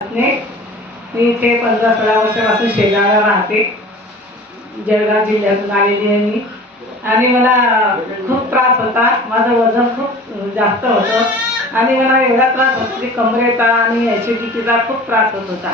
मी इथे पंधरा सोळा वर्षापासून शेगावला राहते. जळगाव जिल्ह्यातून आलेली आहे मी. आणि मला खूप त्रास होता. माझं वजन खूप जास्त होतं. आणि मला एवढा त्रास होता की कमरेचा आणि ॲसिडिटीचा खूप त्रास होत होता.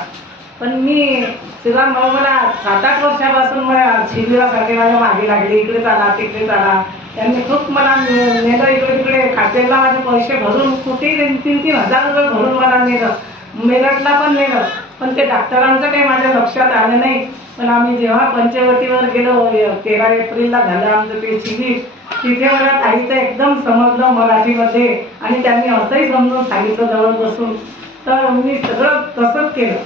पण मी श्रीराम भाऊ मला सात आठ वर्षापासून मला शिबिरासाठी माझ्या मागे लागली. इकडे चाला तिकडे चाला. त्यांनी खूप मला नेलं इकडे तिकडे खात्याला माझे पैसे भरून कुठेही तीन तीन तीन हजार रुपये भरून मला नेलं. मेरठला पण नेलं पण ते डॉक्टरांचं काही माझ्या लक्षात आलं नाही. पण आम्ही जेव्हा पंचवटीवर गेलो तेरा एप्रिलला झालं आमचं ते शिबिर. तिथे मला ताईचं एकदम समजलं मराठीमध्ये. आणि त्यांनी असंही समजून सांगितलं जवळ बसून. तर मी सगळं तसंच केलं.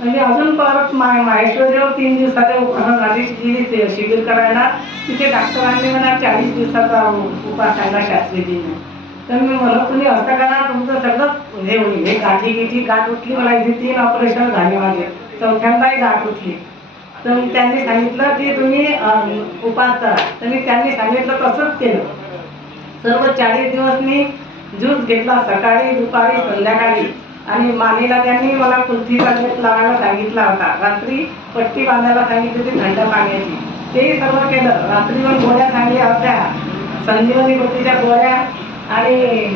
म्हणजे अजून परत मा माहेश्वरीवर तीन दिवसाच्या उपहारासाठी गेली शिबिर करायला. तिथे डॉक्टरांनी मला चाळीस दिवसाचा उपास सांगा शास्त्रीजींनी. तर मी म्हणत तुम्ही असं करा तुमचं सगळं हे होईल. हे गाठी गिठी गाठ उठली मला इथे तीन ऑपरेशन झाले माझे. चौथ्यांदाही गाठ उठली. तर त्यांनी सांगितलं की तुम्ही उपास करा. तर मी त्यांनी सांगितलं तसंच केलं. सर्व चाळीस दिवस मी ज्यूस घेतला सकाळी दुपारी संध्याकाळी. आणि मानेला त्यांनी मला कुल्फीचा लेप लावायला सांगितला होता. रात्री पट्टी बांधायला सांगितली होती थंड पाण्याची. तेही सर्व केलं. रात्री पण गोळ्या सांगल्या होत्या. संजीवनी गोटीच्या गोळ्या आणि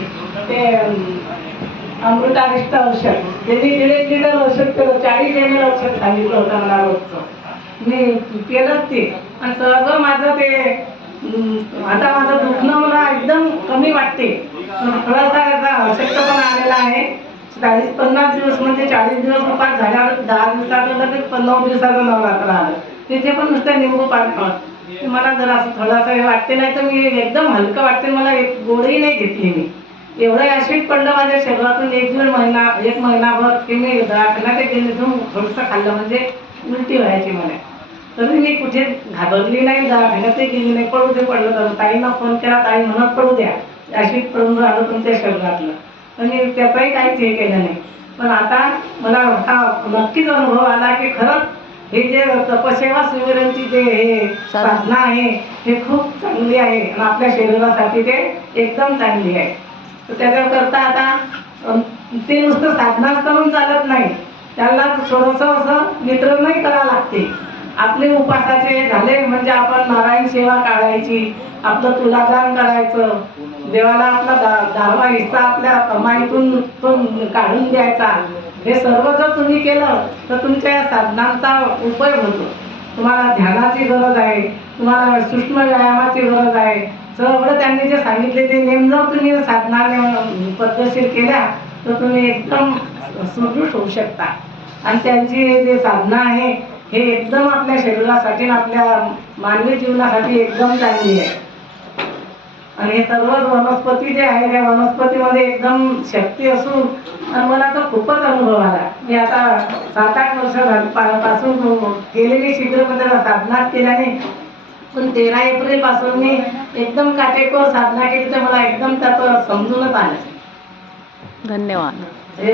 ते अं, अमृतारिष्ट औषध. त्यांनी दीड लिटर औषध केलं चाळीस एम एल औषध सांगितलं होतं मला रोजचं. मी केलंच ते. आणि सहज माझं ते आता माझं दुखणं मला एकदम कमी वाटते. थोडासा याचा अशक्तपणा आलेला आहे. चाळीस पन्नास दिवस म्हणजे चाळीस दिवस उपास झाल्यावर दहा दिवसाचं तर ते नऊ दिवसाचं नवरात्र आलं. तिथे पण नुसतं निंबू पाठ पण मला जरा असं थोडासा हे वाटते नाही तर मी एकदम हलकं वाटते. मला एक गोळी नाही घेतली मी. एवढं ॲसिड पडलं माझ्या शरीरातून एक दोन महिना एक महिनाभर की मी दवाखान्यात गेले तर थोडंसं खाल्लं म्हणजे उलटी व्हायची मला. तरी मी कुठे घाबरली नाही दवाखान्यातही गेली नाही पडू दे पडलं तर. ताईंना फोन केला ताई म्हणत पडू द्या. ॲसिड पडून राहिलं तुमच्या शरीरातलं. आणि त्याचाही काहीच हे केलं नाही. पण आता मला हा नक्कीच अनुभव आला की खरंच हे जे तपसेवा सुविरांची जे हे साधना आहे हे खूप चांगली आहे आणि आपल्या शरीरासाठी ते एकदम चांगली आहे. तर त्याच्याकरता आता ते नुसतं साधनाच करून चालत नाही. त्याला थोडंसं असं वितरणही करावं लागते. आपले उपासाचे झाले म्हणजे आपण नारायण सेवा काढायची आपलं तुलादान करायचं देवाला आपला दा दहावा हिस्सा आपल्या कमाईतून तो काढून द्यायचा. हे सर्व जर तुम्ही केलं तर तुमच्या या साधनांचा उपयोग होतो. तुम्हाला ध्यानाची गरज आहे तुम्हाला सूक्ष्म व्यायामाची गरज आहे. सगळं त्यांनी जे सांगितले ते नेम जर तुम्ही साधनाने पद्धतशीर केल्या तर तुम्ही एकदम सुदृढ होऊ शकता. आणि त्यांची हे जे साधना आहे हे एकदम आपल्या शरीरासाठी आपल्या मानवी जीवनासाठी एकदम चांगली आहे. आणि हे वनस्पती जे आहे त्या वनस्पतीमध्ये एकदम शक्ती असून आणि मला तर खूपच अनुभव आला. मी आता सात आठ वर्षपासून केलेली शिबिरमध्ये साधनाच केल्याने पण तेरा एप्रिलपासून मी एकदम काटेकोर साधना केली तर मला एकदम त्याचं समजूनच आलं. धन्यवाद.